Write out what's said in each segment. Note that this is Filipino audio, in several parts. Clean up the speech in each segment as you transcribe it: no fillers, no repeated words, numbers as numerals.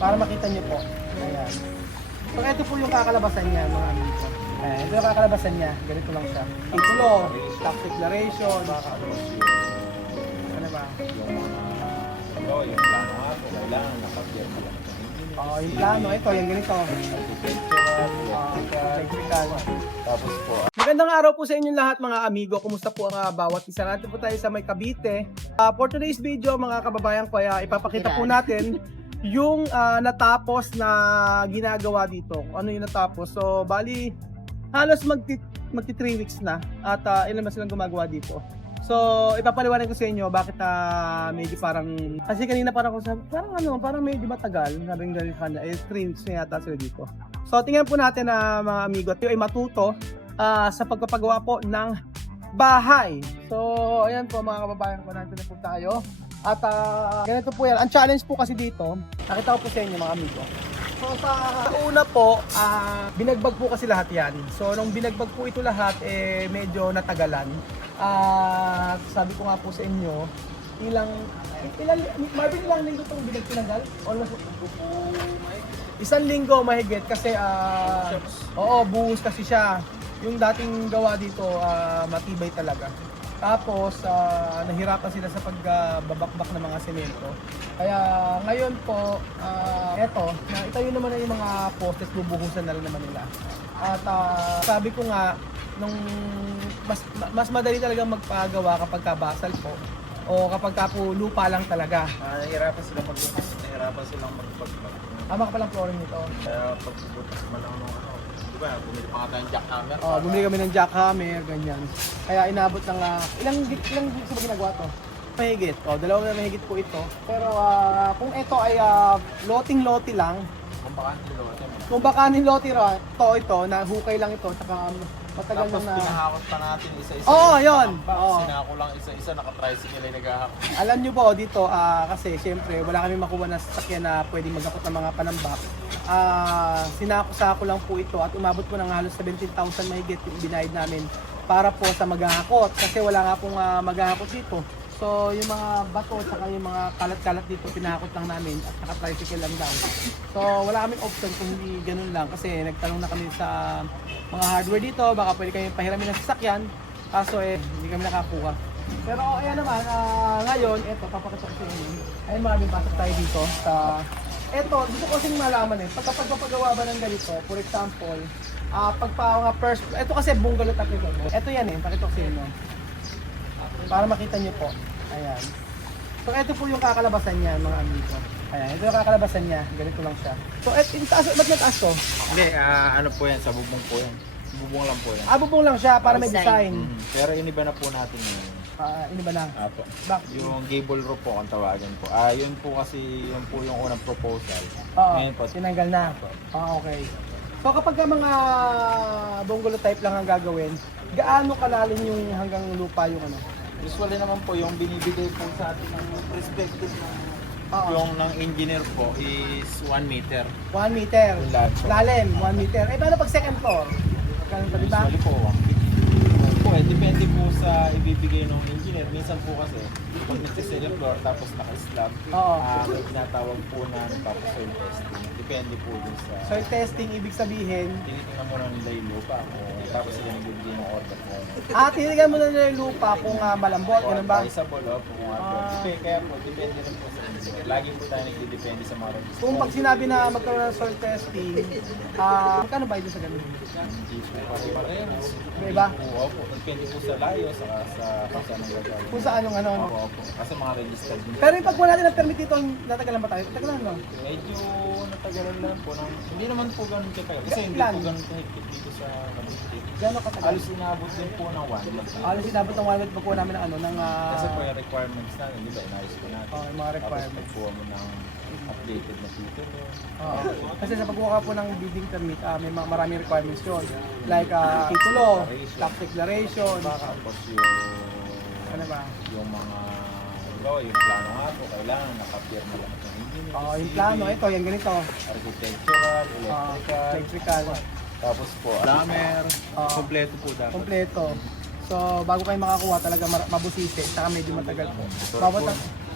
Para makita nyo po. Ayan. So ito po yung kakalabasan niya mga amigo. Ayan, ito yung kakalabasan niya. Ganito lang siya. Titulo, tax declaration. Ano ba? Yung plano nga po, kailangan nakapirma lang. Yung plano, ito, yung ganito. Electrical. Tapos po, Magandang araw po sa inyong lahat mga amigo. Kumusta po ang bawat isa? Natin po tayo sa may Cavite. For today's video mga kababayan ko, ipapakita po natin yung natapos na ginagawa dito. Ano yung natapos? So, bali, halos magti 3 weeks na at ilan ba silang gumagawa dito. So, ipapaliwanag ko sa inyo bakit medyo parang, kasi kanina parang parang medyo matagal, sabi ng kanya, 3 weeks na yata sila dito. So, tingnan po natin mga amigo, at ay matuto sa pagpapagawa po ng bahay. So, ayan po mga kababayan ko, nandito na po tayo. At ganito po yan. Ang challenge po kasi dito, nakita ko po sa inyo mga amigo. So sa una po, binagbag po kasi lahat yan. So nung binagbag po ito lahat, medyo natagalan. Sabi ko nga po sa inyo, Marvin, ilang linggo itong pinanggal? Isang linggo mahigit kasi, buhos kasi siya. Yung dating gawa dito, matibay talaga. Tapos, nahirapan sila sa pagbabakbak ng mga semento. Kaya ngayon po, itayo naman na yung mga postes, bubuhusan na rin naman nila. At sabi ko nga, nung mas madali talaga magpagawa kapag kabasal po o kapag po lupa lang talaga. nahihirapan silang magbukas, nahihirapan silang magpagbag. Tama ka palang flooring nito. Kaya pagbubutas man lang nung diba, bumili pa nga tayong jackhammer. Bumili kami ng jackhammer, ganyan. Kaya inabot ng ilang weeks ba ginagawa to? Mahigit. Dalawang na mahigit po ito. Pero kung ito ay loting-loti lang, kung bakanin loti ito, na hukay lang ito, saka matagal tapos na pinahakot pa natin isa-isa. yun. Sinako lang isa-isa, naka-tricycle ay naghahakot. Alam nyo po dito, kasi syempre wala kami makuha na sasakyan na pwedeng magkakot ng mga panambak. Sinako-sako lang po ito at umabot po ng halos 17,000 mahigit yung binayad namin para po sa maghahakot kasi wala nga pong maghahakot dito. So yung mga bato at yung mga kalat-kalat dito pinahakot lang namin at naka-tricycle lang daw. So wala kaming option kung hindi ganun lang kasi nagtanong na kami sa mga hardware dito, baka pwede kami pahiramin ng sasakyan kaso hindi kami nakakuha. Pero ayan naman, ngayon, papakita ko sa inyo. Ayun, maraming pasok tayo dito sa... Dito ko kasing malaman pagka pagpapagawa ba ng ganito, for example, first, ito kasi bungalow type ito. Ito yan pakita ko sa inyo. Para makita nyo po. Ayan. So ito po yung kakalabasan niya mga amigo. Ayan, ito yung kakalabasan niya. Ganito lang siya. So ba't nataas to? Hindi, ano po yan, sa bubong po yan. Bubong lang po yan. Bubong lang siya para may design. Pero iniba na po natin yun. Iniba na. Apo. Bakit? Yung gable roof po kung tawagan po. Yun po kasi yung unang proposal. Oo, Ngayon po, tinanggal na. Okay. So kapag mga bungalow type lang ang gagawin, gaano kalalim yung hanggang lupa yung ano? usually naman po yung binibigay po sa atin ng perspective yung ng engineer po is 1 meter. 1 meter. Lalim. Lalim, 1 meter. Paano pag second floor? Ganun pa, di ba? Usually po, depende po sa ibibigay ng engineer. Minsan po kasi, pag nagsisil yung floor tapos naka-slab, may tinatawag po na soil testing. Depende po dun sa... Soil testing, ibig sabihin? Tinitingnan mo na nila yung lupa tapos sila nagbibigay ng order mo. Tinitingnan mo na nila yung lupa kung malambot, ganun ba? Advisable kung kaya po, depende rin po sa engineer. Lagi po tayo nagdidepende sa mga register. Kung pag sinabi na magkaroon ng soil testing, magkano ba ito sa ganun? Hindi po pare-parehas. Diba? Opo, depende po sa layo, sa kung saan ang gagawin. Kung saan yung ano? Opo, kasi mga registered din. Pero yung pag wala natin ng permit dito, natagalan ba tayo? Natagalan no? Medyo natagalan lang po. Hindi naman po ganun katagal. Kasi hindi po ganun kahigpit dito sa Cavite. Gano'n katagal? Halos inabot din po ng 1 month. Halos inabot ng 1 month pagkuha namin ng Kasi po yung requirements natin, di ba? Inayos po natin. yung mga requirements. Tapos pagkuha mo ng updated na título. Kasi sa pagkuha po ng building permit, may maraming requirements yun. Like titulo, tax declaration, Tapos yung... ano ba? Yung mga... yung plano nga po, kailangan nakapirma lang ng engineer. Yung plano, ito, yung ganito. Architectural, Electrical. Tapos po, plumber, kompleto po dapat. Kompleto. So, bago kayo makakuha talaga mabusisi, saka medyo matagal po.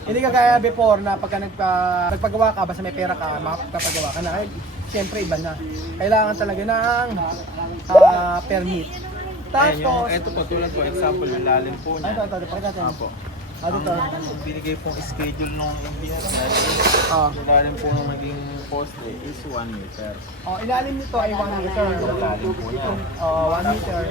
Hindi ka kaya before na pagka nagpagawa ka, basta may pera ka, makapagawa ka na. Ay, siyempre iba na. Kailangan talaga ng permit. Ayan, yung, Tapos, ito po, tulad po, example, yung lalim po niya. ito, pakita natin. Apo. Ito. Ang binigay pong schedule nung engineer Ah. yung lalim po nung naging poste is 1 meter. Oh, ilalim nito ay 1 meter. Yung lalim po niya. Oh, 1 meter.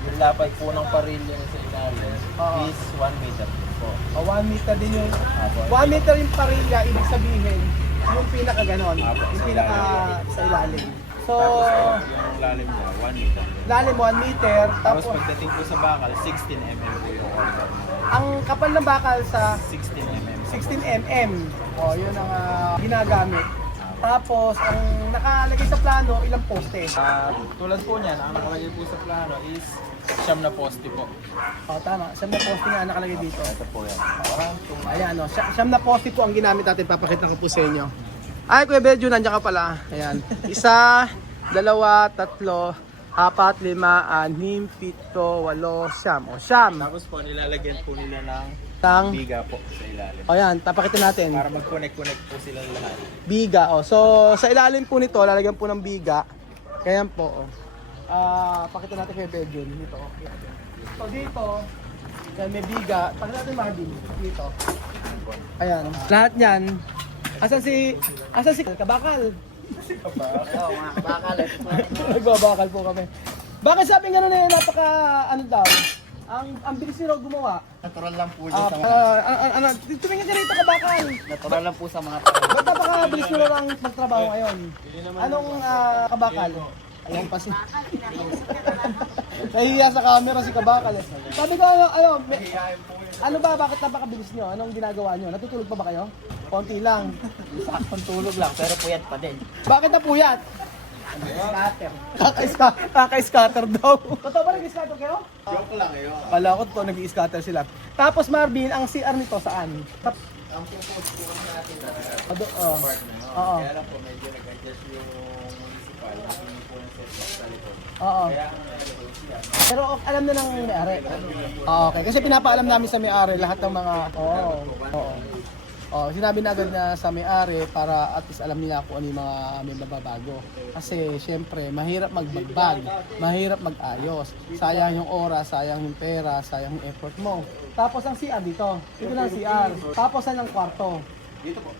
Yung lapad po ng parilya sa ilalim Oo. is 1 meter po. Oh, 1 meter din yung Apo. 1 meter yung parilya, ibig sabihin yung pinaka ganon, Apo, yung sa pinaka sa ilalim. So, Tapos yung lalim niya, 1 meter. lalim 1 meter, Tapos tapos pagdating po sa bakal, 16 mm po yung order. ang kapal ng bakal sa 16 mm. 16 mm. Oh, yun ang ginagamit. Tapos, ang nakalagay sa plano, ilang poste. Tulad po niyan, ang nakalagay po sa plano is siyam na poste po. Oh, tama. Siyam na poste nga nakalagay dito. Ito po yan. Ayan, no. Siyam na poste po ang ginamit natin. Papakita ko po sa inyo. Ay, Kuya Bedjo, nandiyan ka pala. Ayan. 1, 2, 3, 4, 5, 6, 7, 8, 9, 10. O, siyam. Tapos po, nilalagyan po nila ng Tang. biga po sa ilalim. O, yan. Papakita natin. Para mag-connect-connect po sila lahat. Biga. O, so, sa ilalim po nito, lalagyan po ng biga. Kaya po, pakita natin Kuya Bedjo. Dito, okay. So, dito, yan, may biga. Pakita natin Marvin. Dito. Ayan. Lahat yan. Asan si Kabakal? Oo, mga kabakal. Nagbabakal po kami. Bakit sabi nga na napaka ano daw? Ang bilis nila gumawa. Natural lang po dyan sa mga... Tumingin ka rito Kabakal. Natural lang po sa mga tao. Ba't napakabilis nila lang magtrabaho ngayon? Anong Kabakal? Ayan pa si... Nahihiya sa camera si Kabakal. Sabi ko, ano ba, bakit napakabilis nyo? Anong ginagawa nyo? Natutulog pa ba kayo? Konti lang. Saktong tulog lang, pero puyat pa din. Bakit napuyat? Scatter. Kaka-scatter daw. Totoo ba nag-scatter kayo? Joke lang yun. Kala ko to nag-scatter sila. Tapos Marvin, ang CR nito saan? Ang propose po natin na Oo. Oo. kaya lang po medyo nag-adjust yung municipal na hindi po ng setup sa likod. Oo. Kaya ang nalagay siya. Pero alam na ng may-ari. Okay, kasi pinapaalam namin sa may-ari lahat ng mga Oo. Oh, sinabi na agad na sa may-ari para at least alam nila kung ano yung mga may mababago. Kasi syempre, mahirap magbagbag, mahirap mag-ayos. Sayang yung oras, sayang yung pera, sayang yung effort mo. Tapos ang CR dito. Dito na ang CR. Tapos ang kwarto. Dito po.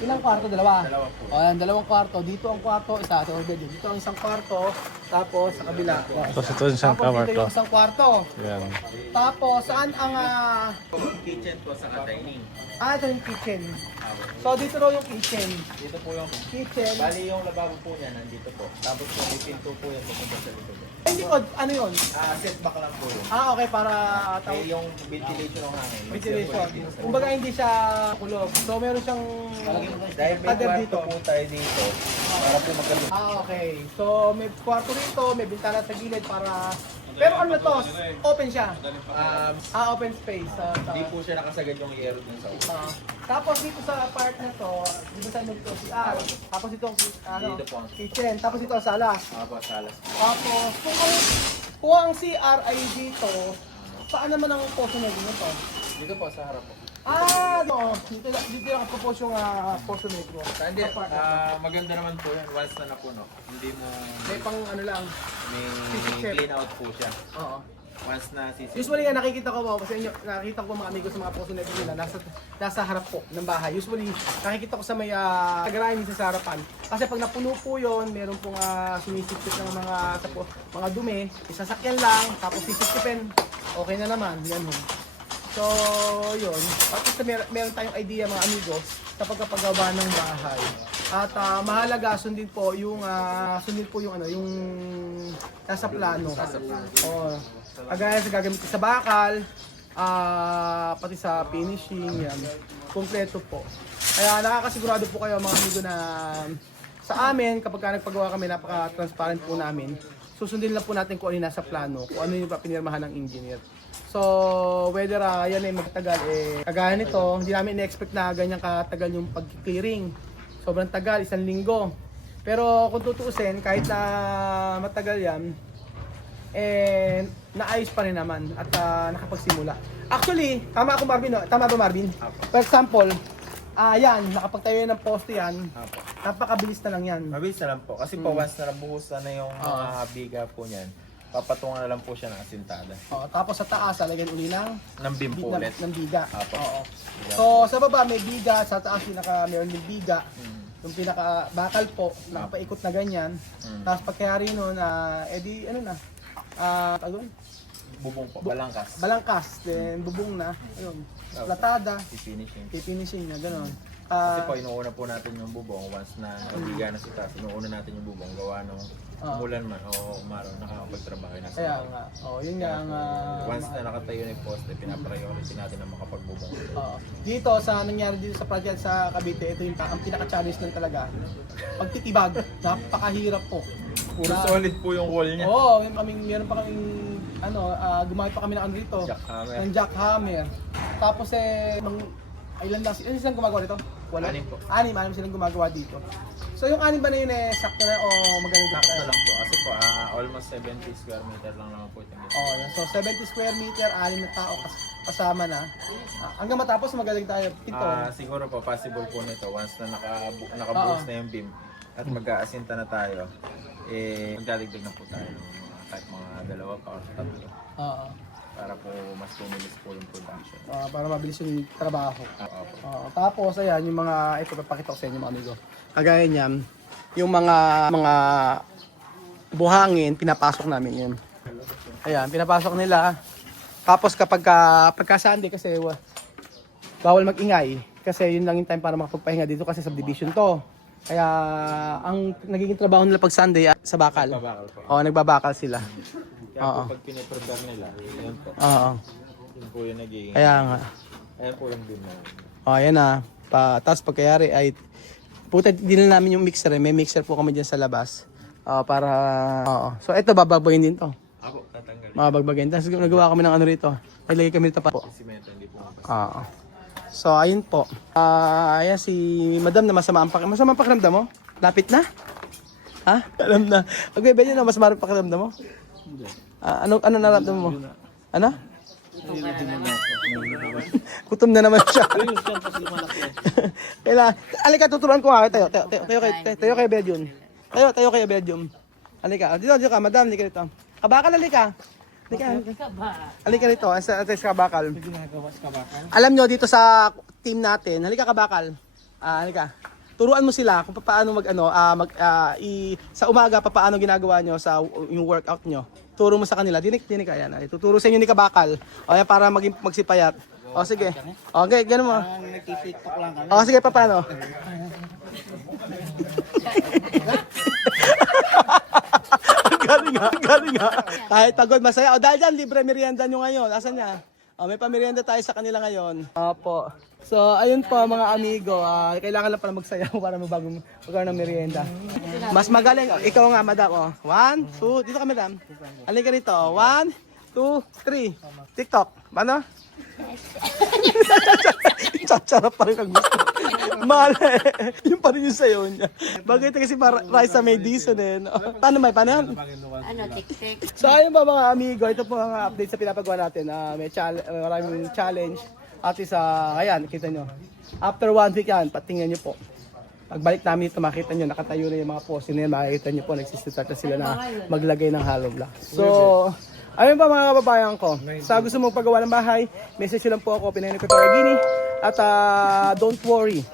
Ilang kwarto? Dalawa? Dalawa po. O yan, dalawang kwarto. Dito ang kwarto, isa sa bed. Dito ang isang kwarto, tapos sa kabila. Tapos ito yung isang Tapos dito kwarto. yung isang kwarto. Yan. Tapos saan ang... Kitchen po sa dining. ito yung kitchen. So dito raw yung kitchen. Dito po yung Kitchen. bali yung lababo po niya nandito po. Tapos po may pinto po yan pupunta sa likod. Ay, hindi ko, ano yun? Setback lang po yun. Okay, para Eh, yung ventilation ng hangin. ventilation. Kumbaga hindi siya kulog. So meron siyang... Dahil may pader kwarto po tayo dito, para po magkaroon. Okay. So may kwarto rito, may bintana sa gilid para... Pero ano to? Open siya. Open space. Hindi po siya nakasagad yung air dun sa ulo. Tapos dito sa part na to, dito sa nito CR. Tapos ito Dito po. kitchen. Tapos ito ang sala. Po, salas. Tapos kung ang CR ay dito, saan naman ang poso na dito? Dito po sa harap po. Dito yung propose yung poso negro. Hindi, maganda naman po yan once na napuno. Hindi mo May pang ano lang. may clean out po siya. Oo. Once na sisi. Usually nga nakikita ko po kasi nakikita ko mga amigo sa mga poso negro nila nasa harap po ng bahay. Usually nakikita ko sa may garahe minsan sa harapan. Kasi pag napuno po 'yon, meron pong sumisipsip ng mga dumi, isasakyan lang tapos sisipsipin. Okay na naman, yan ho. So, yun. At meron tayong idea mga amigo sa pagkapagawa ng bahay. At mahalaga sundin po yung yung nasa plano. Oh. Kagaya sa gagamit sa bakal, pati sa finishing, yan. Kompleto po. Kaya nakakasigurado po kayo mga amigo na sa amin, kapag nagpagawa kami, napaka-transparent po namin. Susundin lang po natin kung ano yung nasa plano, kung ano yung pinirmahan ng engineer. So, whether yan ay magtagal, kagaya nito, hindi namin in-expect na ganyan katagal yung pag-clearing. Sobrang tagal, 1 linggo. Pero kung tutuusin, kahit na matagal yan, And naayos pa rin naman at nakapagsimula. Actually, tama ako Marvin, no? Tama ba Marvin? Apo. For example, yan, nakapagtayo ng poste yan. Apo. Napakabilis na lang yan. Mabilis na lang po. Kasi po once na nabuhusan na yung mga biga po niyan, papatungan na lang po siya ng asintada. Tapos sa taas, lagyan uli Ng beam po ulit. ng biga. Apo. Oo. Biga So sa baba may biga, sa taas meron din biga. Yung pinaka bakal po, nakapaikot na ganyan. Tapos pagkayari nun, edi ano na, tagon, Bubong po, balangkas. balangkas, then bubong na, ayun, latada, I-finishing. i-finishing na, gano'n. Kasi po, inuuna po natin yung bubong. Once na nakabiga na si Tas, inuuna natin yung bubong. Gawa nung umulan man o umaraw, nakakapagtrabaho na sa Kaya nga, yun nga ang... once na nakatayo na yung poste, pinapriority natin na makapagbubong. Dito, sa nangyari dito sa project sa Cavite, ito yung ang pinaka-challenge lang talaga. Pagtitibag, napakahirap po. Puro solid po yung wall niya. Oo, meron pa kaming gumamit pa kami ng ano dito. Jackhammer. Ng jackhammer. Tapos ilan lang silang gumagawa dito? Wala. 6 po. 6 silang gumagawa dito. So yung 6 ba na yun sakto na o magaling ka Sakto lang po. Kasi po, almost 70 square meter lang naman po ito. So 70 square meter, 6 na tao kasama na. Hanggang matapos magaling tayo pinto. Siguro po, possible po nito. Once na nakabuhos na yung beam at mag-aasinta na tayo, magdaligdag na po tayo ng kahit mga 2 pa o 3. Para po mas pumilis po yung production. Para mabilis yung trabaho. Opo. Tapos ayan, yung mga, ito papakita ko sa inyo mga amigo. Kagaya niyan, yung mga buhangin, pinapasok namin yun. Ayan, pinapasok nila. Tapos pagka Sunday kasi bawal mag-ingay. Kasi yun lang yung time para makapagpahinga dito kasi subdivision to. Kaya ang nagiging trabaho nila pag Sunday sa bakal. Nagbabakal po. Nagbabakal sila. Kaya po pag piniprepare nila, yun po. Yun po yung nagiging. Kaya nga. Ayan po yung beam na yun. Ayan na. Tapos pagkayari ay din namin yung mixer. May mixer po kami dyan sa labas. Para So ito babagbayin din to. Ako, tatanggalin. Mabagbagin. Tapos nagawa kami ng ano rito. Nilagay kami rito pa po. Simento, hindi po. So ayun po. Ayan si Madam na masama ang pakiramdam mo? Lapit na? Ha? Alam na. Magbebe na mas marang pakiramdam mo? Hindi. Ano nararamdaman mo? Ano? Gutom na naman siya. Alika, tuturuan ko ha. Tayo kayo Belgium. Tayo kayo Belgium. Alika, dito ka, madam, alika dito. Kabakal, alika. Alika dito, sa kabakal. Alam nyo, dito sa team natin, halika kabakal. Halika. Turuan mo sila kung paano sa umaga paano ginagawa nyo sa yung workout nyo. Turo mo sa kanila. Dinik ayan. Tuturo sa inyo ni kabakal. Ayan, para magsipayat. Sige. Okay, ganun mo. Nagtitiktok lang kami. Sige, paano? Galing nga. Kahit pagod, masaya. Dahil dyan, libre merienda nyo ngayon. Asan niya? May pamerienda tayo sa kanila ngayon. Opo. So, ayun po mga amigo. Kailangan lang pala magsayaw para magkaroon ng merienda. Mas magaling. Ikaw nga, madam. 1, 2. Dito ka, madam. Halika rito. 1, 2, 3. TikTok. Ano? Charap pa rin ang gusto. Mahal yung pa rin yung sayo niya. Bagay ito kasi para rice sa may dison eh. Paano yan? Tik-tik. So ayun ba mga amigo, ito po ang update sa pinapagawa natin. May maraming challenge. At ayan, kita nyo. After 1 week yan, patingnan nyo po. Pagbalik namin ito, makita nyo, nakatayo na yung mga poste na yan. Makikita nyo po, nagsisitart na sila na maglagay ng hollow block. So, ayun pa mga kababayan ko. Sa gusto mong paggawa ng bahay, message nyo lang po ako, Pinoy Paragini. At don't worry.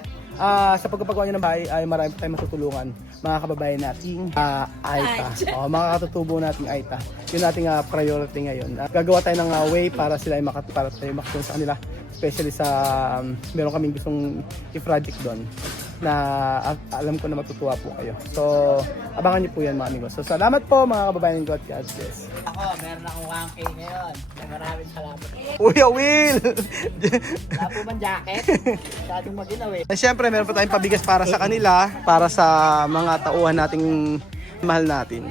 Sa pagpapagawa nyo ng bahay ay marami tayong matutulungan mga kababayan nating AITA. Mga katutubo nating AITA. Yun nating priority ngayon. Gagawa tayo ng way para sila ay para tayo makatulong sa kanila. Especially sa meron kaming gustong i-project doon na alam ko na matutuwa po kayo. So, abangan niyo po yan mga amigo. So, salamat po mga kababayan ko at God bless. Ako, meron akong 1K ngayon. Maraming salamat. Kuya Will! Wala po bang jacket? Masyadong maginaw eh. Siyempre, meron pa tayong pabigas para sa kanila, para sa mga tauhan nating mahal natin.